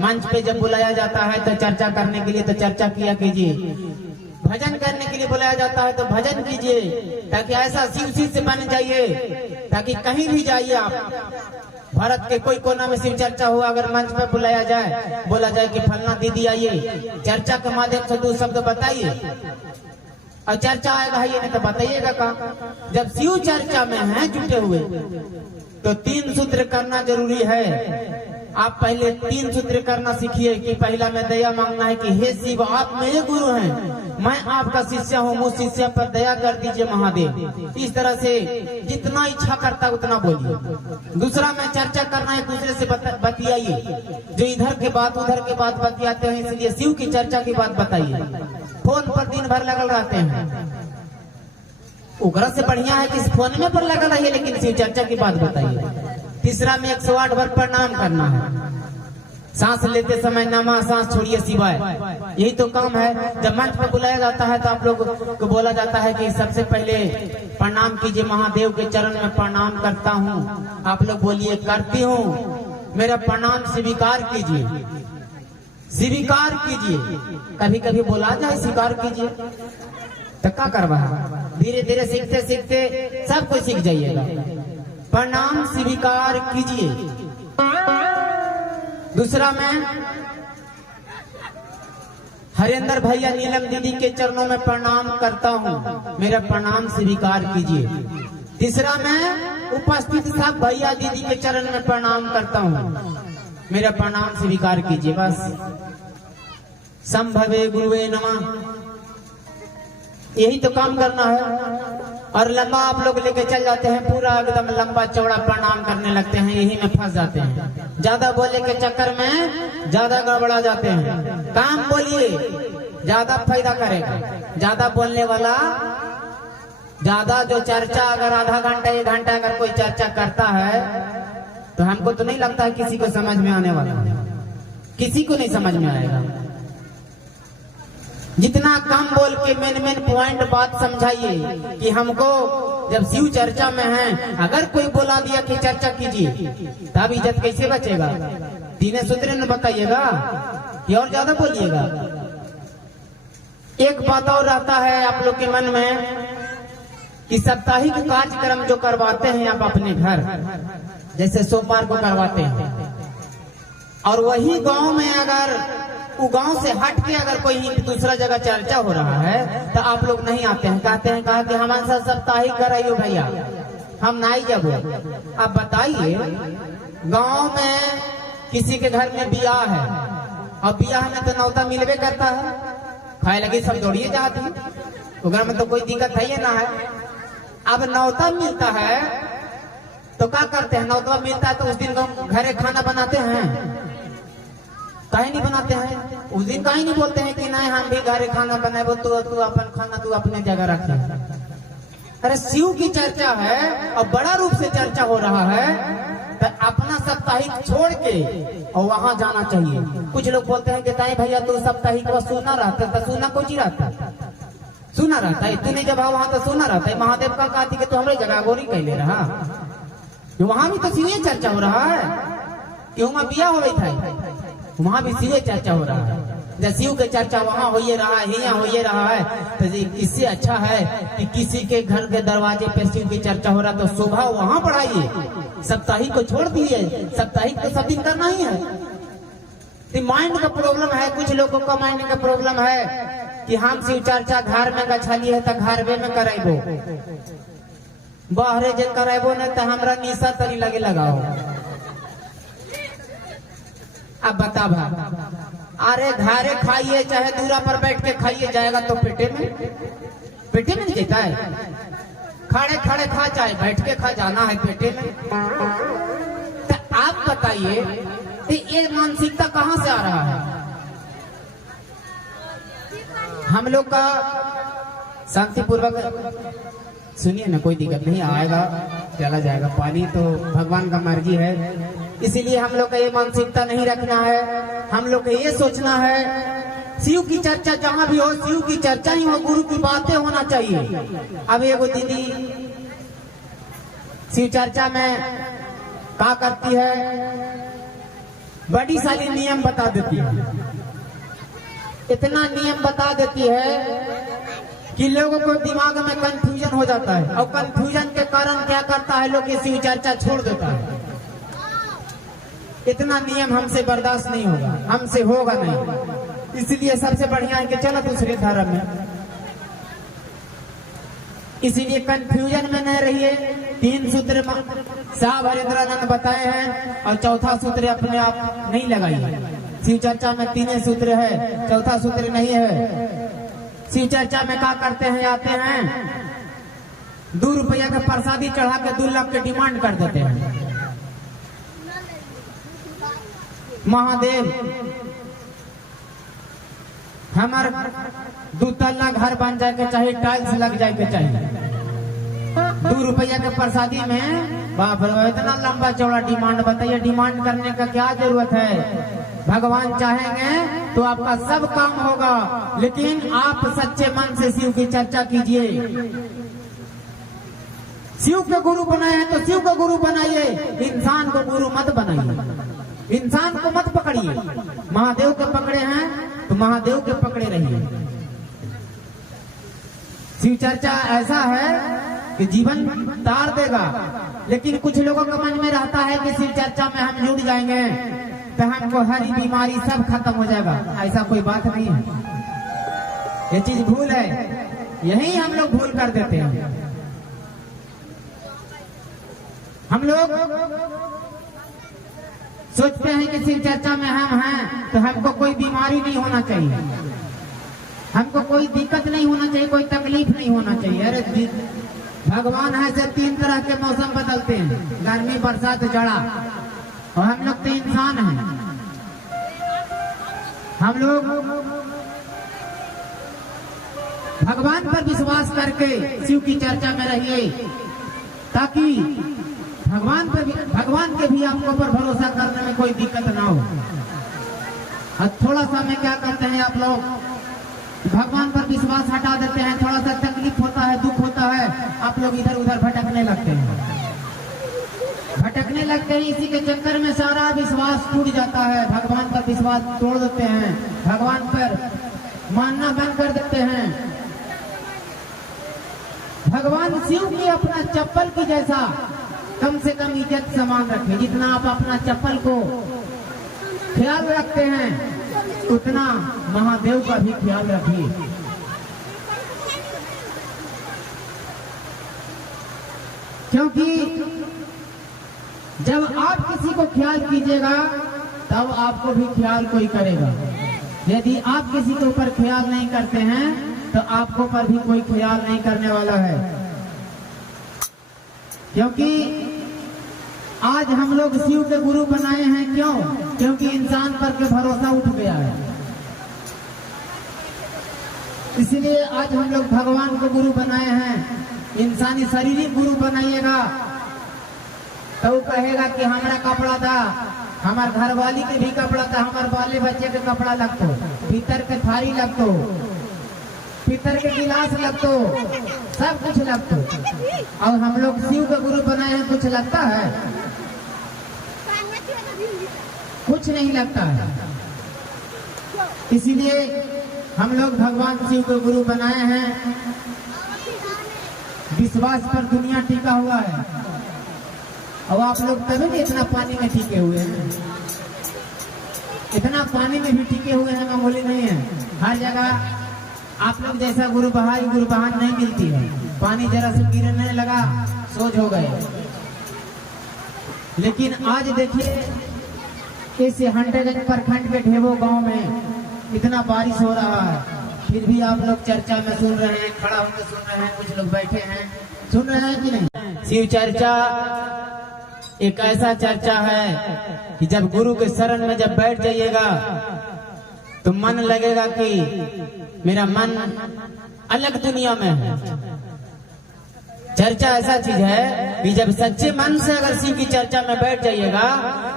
मंच पे जब बुलाया जाता है तो चर्चा करने के लिए तो चर्चा किया कीजिए, भजन करने के लिए बुलाया जाता है तो भजन कीजिए, ताकि ऐसा शिव शिव से बन जाइए, ताकि कहीं भी जाइए आप भारत के कोई कोना में शिव चर्चा हो, अगर मंच पे बुलाया जाए, बोला जाए कि फलना दीदी आइए, चर्चा के माध्यम से 2 शब्द बताइए और चर्चा आएगा ये नहीं तो बताइएगा कहाँ। जब शिव चर्चा में हैं जुटे हुए तो 3 सूत्र करना जरूरी है। आप पहले 3 सूत्र करना सीखिए कि पहला में दया मांगना है कि हे शिव आप मेरे गुरु हैं, मैं आपका शिष्य हूँ, मुझ शिष्य पर दया कर दीजिए महादेव। इस तरह से जितना इच्छा करता उतना बोलिए। दूसरा में चर्चा करना है, दूसरे से बतियाइए, जो इधर के बात उधर के बात बतियाते हैं, इसलिए शिव की चर्चा की बात बताइए। फोन पर दिन भर लगल रहते हैं, उगरा से बढ़िया है कि फोन में पर लगा रहिए, लेकिन शिव चर्चा की बात बताइए। तीसरा में 108 बार प्रणाम करना है, सांस लेते समय नमः, सांस छोड़िए शिवाय, यही तो काम है। जब मंच पर बुलाया जाता है तो आप लोग को बोला जाता है कि सबसे पहले प्रणाम कीजिए, महादेव के चरण में प्रणाम करता हूँ। आप लोग बोलिए करती हूँ, मेरा प्रणाम स्वीकार कीजिए, स्वीकार कीजिए। कभी कभी बोला जाए स्वीकार कीजिए तो क्या करवा, धीरे धीरे सीखते सीखते सब कुछ सीख जाइएगा। प्रणाम स्वीकार कीजिए। दूसरा में हरेंद्र भैया नीलम दीदी के चरणों में प्रणाम करता हूँ, मेरा प्रणाम स्वीकार कीजिए। तीसरा में उपस्थित सब भैया दीदी के चरण में प्रणाम करता हूँ, मेरा प्रणाम स्वीकार कीजिए। बस संभवे गुरुवे नमः, यही तो काम करना है। और लंबा आप लोग लेके चल जाते हैं, पूरा एकदम लंबा चौड़ा प्रणाम करने लगते हैं, यही में फंस जाते हैं। ज्यादा बोले के चक्कर में ज्यादा गड़बड़ा जाते हैं। काम बोलिए, ज्यादा फायदा करेगा। ज्यादा बोलने वाला, ज्यादा जो चर्चा अगर आधा घंटा 1 घंटा अगर कोई चर्चा करता है तो हमको तो नहीं लगता है किसी को समझ में आने वाला है, किसी को नहीं समझ में आएगा। जितना कम बोल के मेन पॉइंट बात समझाइए कि हमको जब शिव चर्चा में हैं, अगर कोई बोला दिया कि चर्चा कीजिए तब इज्जत कैसे बचेगा। 3 सूत्र न बताइएगा कि और ज्यादा बोलिएगा। एक बात और रहता है आप लोग के मन में कि साप्ताहिक कार्यक्रम जो करवाते हैं आप अपने घर, जैसे सोमवार को करवाते हैं, और वही गांव में अगर वो गांव से हट के अगर कोई दूसरा जगह चर्चा हो रहा है तो आप लोग नहीं आते हैं, कहते हैं कहा कि हमारे साथ साप्ताहिक कराइयो भैया, हम नहीं जब। अब बताइए, गांव में किसी के घर में बियाह है और बियाह में तो न्योता मिलवे करता है, खाए लगे सब दौड़िए जाती है, उधर में तो कोई दिक्कत है ही ना है। अब न्योता मिलता है तो क्या करते हैं, न्योता मिलता है तो उस दिन घरे खाना बनाते हैं, कहीं नहीं बनाते हैं उस दिन, कहीं नहीं बोलते हैं कि नहीं हम भी घरे खाना बनाए, तू अपन खाना तू अपने जगह रखे। अरे शिव की चर्चा है और बड़ा रूप से चर्चा हो रहा है तो अपना साप्ताहिक छोड़ के और वहां जाना चाहिए। कुछ लोग बोलते हैं कि ताई भैया तू साप्ताहिक वो सुना रहता है, तो सुना कुछ ही रहता, सुना रहता है, तूने जब वहां तो सुना रहता है। महादेव का कहती कि तू हमारे जगह गोरी कह ले रहा, वहां भी तो शिव चर्चा हो रहा है, क्यों वहां बिया हो गई था, वहां भी शिव चर्चा हो रहा है। जब शिव की चर्चा वहां हो रहा है, यहाँ हो रहा है, तो इससे अच्छा है कि किसी के घर के दरवाजे पे शिव की चर्चा हो रहा है तो शोभा वहां बढ़ाइए, साप्ताहिक को छोड़ दीजिए। साप्ताहिक तो सब दिन करना ही है। तो माइंड का प्रॉब्लम है, कुछ लोगों का माइंड का प्रॉब्लम है कि हम शिव चर्चा घर में गछली है तो घरवे में करेबो, बाहरे जे करेबो न तो हमरा निशा तरी लगे लगाओ। अब बता भा, अरे घरे खाइए चाहे दूरा पर बैठ के खाइए, जाएगा तो पेटे में नहीं देता है। खड़े खड़े खा चाहे बैठ के खा, जाना है पेटे में। तो आप बताइए ये मानसिकता कहां से आ रहा है। हम लोग का शांतिपूर्वक सुनिए ना, कोई दिक्कत नहीं, आएगा चला जाएगा, पानी तो भगवान का मर्जी है। इसीलिए हम लोग का ये मानसिकता नहीं रखना है। हम लोग को ये सोचना है शिव की चर्चा जहां भी हो, शिव की चर्चा ही हो, गुरु की बातें होना चाहिए। अब एगो दीदी शिव चर्चा में क्या करती है बड़ी सारी नियम बता देती है। इतना नियम बता देती है कि लोगों को दिमाग में कंफ्यूजन हो जाता है, और कंफ्यूजन के कारण क्या करता है, लोग ये शिव चर्चा छोड़ देता है। इतना नियम हमसे बर्दाश्त नहीं होगा, हमसे होगा नहीं। इसलिए सबसे बढ़िया है कि चलो दूसरे धर्म में। इसीलिए कंफ्यूजन में न रहिए। 3 सूत्र साहब हरिंद्रानंद बताए हैं, और चौथा सूत्र अपने आप नहीं लगाइए। शिव चर्चा में 3 सूत्र है, चौथा सूत्र नहीं है। शिव चर्चा में क्या करते हैं, आते हैं 2 रुपया का प्रसादी चढ़ा के 2 लाख के डिमांड कर देते हैं। महादेव हमार 2 तल्ला घर बन जाए के चाहिए, टाइल्स लग जाए के चाहिए। 2 रुपया के प्रसादी में बाप रे इतना लंबा चौड़ा डिमांड। बताइए डिमांड करने का क्या जरूरत है? भगवान चाहेंगे तो आपका सब काम होगा, लेकिन आप सच्चे मन से शिव की चर्चा कीजिए। शिव के गुरु बनाए हैं तो शिव को गुरु बनाइए, इंसान को गुरु मत बनाइए। इंसान को मत पकड़िए। महादेव के पकड़े हैं तो महादेव के पकड़े रहिए। शिव चर्चा ऐसा है कि जीवन तार देगा, लेकिन कुछ लोगों के मन में रहता है कि शिव चर्चा में हम जुड़ जाएंगे तो हमको हर बीमारी सब खत्म हो जाएगा। ऐसा कोई बात नहीं है, ये चीज भूल है। यही हम लोग भूल कर देते हैं। हम लोग सोचते हैं कि शिव चर्चा में हम हैं तो हमको कोई बीमारी नहीं होना चाहिए, हमको कोई दिक्कत नहीं होना चाहिए, कोई तकलीफ नहीं होना चाहिए। अरे भगवान है से 3 तरह के मौसम बदलते हैं, गर्मी, बरसात, जाड़ा, और हम लोग तो इंसान हैं। हम लोग भगवान पर विश्वास करके शिव की चर्चा में रहिए, ताकि भगवान के भी आपको पर भरोसा करने में कोई दिक्कत ना हो। और थोड़ा सा में क्या करते हैं आप लोग, भगवान पर विश्वास हटा देते हैं। थोड़ा सा तकलीफ होता है, दुख होता है, आप लोग इधर उधर भटकने लगते हैं। इसी के चक्कर में सारा विश्वास टूट जाता है। भगवान पर विश्वास तोड़ देते हैं, भगवान पर मानना बंद कर देते हैं। भगवान शिव की अपना चप्पल की जैसा कम से कम इज्जत समान रखे। जितना आप अपना चप्पल को ख्याल रखते हैं, उतना महादेव का भी ख्याल रखिए। क्योंकि जब आप किसी को ख्याल कीजिएगा तब आपको भी ख्याल कोई करेगा। यदि आप किसी के ऊपर ख्याल नहीं करते हैं तो आपको पर भी कोई ख्याल नहीं करने वाला है। क्योंकि आज हम लोग शिव के गुरु बनाए हैं। क्यों? क्योंकि इंसान पर के भरोसा उठ गया है। इसलिए आज हम लोग भगवान को गुरु बनाए हैं। इंसानी शारीरिक गुरु बनाइएगा तो वो कहेगा कि हमारा कपड़ा था, हमार घरवाली के भी कपड़ा था, हमार बाले बच्चे के कपड़ा लगतो, पीतर के थारी लगतो, पीतर के गिलास लगतो, सब कुछ लगतो। और हम लोग शिव के गुरु बनाए हैं, कुछ लगता है? कुछ नहीं लगता है। इसीलिए हम लोग भगवान शिव के गुरु बनाए हैं। विश्वास पर दुनिया टिका हुआ है, और आप लोग तभी भी इतना पानी में टिके हुए हैं। इतना पानी में भी टिके हुए हैं, मामूली नहीं है। हर जगह आप लोग जैसा गुरु बहान नहीं मिलती है। पानी जरा से गिरने लगा, सोच हो गए। लेकिन आज देखिए इस 100 प्रखंड के ढेबो गांव में इतना बारिश हो रहा है, फिर भी आप लोग चर्चा में सुन रहे हैं, खड़ा होकर सुन रहे हैं, कुछ लोग बैठे हैं, सुन रहे हैं कि नहीं? शिव चर्चा एक ऐसा चर्चा है कि जब गुरु के शरण में जब बैठ जाइएगा तो मन लगेगा कि मेरा मन अलग दुनिया में है। चर्चा ऐसा चीज है कि जब सच्चे मन से अगर शिव की चर्चा में बैठ जाइएगा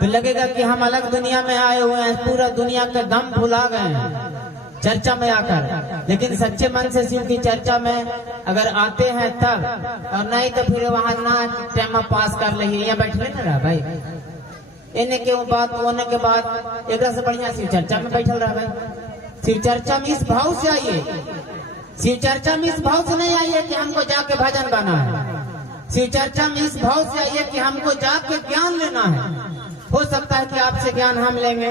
तो लगेगा कि हम अलग दुनिया में आए हुए हैं, पूरा दुनिया के गम भुला गए हैं चर्चा में आकर। लेकिन सच्चे मन से शिव की चर्चा में अगर आते हैं तब, और नहीं तो फिर वहां ना टाइम पास कर लेंगे। यहाँ बैठे ना रहा भाई, इन्हें के बात होने के बाद एक से बढ़िया शिव चर्चा में बैठल रह गए। शिव चर्चा में इस भाव से आइए, शिव चर्चा में इस भाव से नहीं आइए कि हमको जाके भजन गाना है। शिव चर्चा में इस भाव से आइए कि हमको जाके ज्ञान लेना है। हो सकता है कि आपसे ज्ञान हम लेंगे,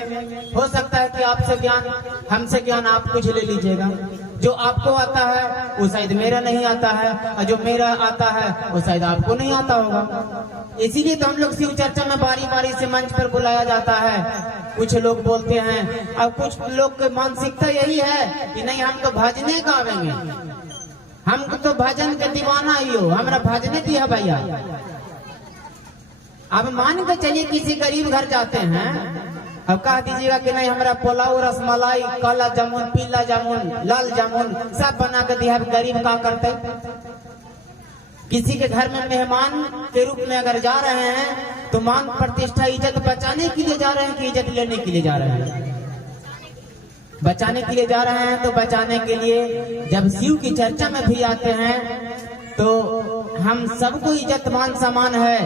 हो सकता है कि आपसे ज्ञान हमसे ज्ञान आप कुछ ले लीजिएगा। जो आपको आता है वो शायद मेरा नहीं आता है, और जो मेरा आता है वो शायद आपको नहीं आता होगा। इसीलिए तो हम लोग शिव चर्चा में बारी बारी से मंच पर बुलाया जाता है। कुछ लोग बोलते हैं, और कुछ लोग की मानसिकता यही है कि नहीं हम तो भजने गावेंगे, हमको तो भजन के दीवाना ही हो, हमारा भजने दिया भैया। अब मान के चलिए किसी गरीब घर जाते हैं, अब कह दीजिएगा कि नहीं हमारा पुलाव, रसमलाई, काला जामुन, पीला जामुन, लाल जामुन सब बना के दिया। गरीब का करते, किसी के घर में मेहमान के रूप में अगर जा रहे हैं तो मान प्रतिष्ठा इज्जत बचाने के लिए जा रहे हैं कि इज्जत लेने के लिए जा रहे हैं? बचाने के लिए जा रहे हैं। तो बचाने के लिए जब शिव की चर्चा में भी आते हैं तो हम सबको इज्जत मान सम्मान है।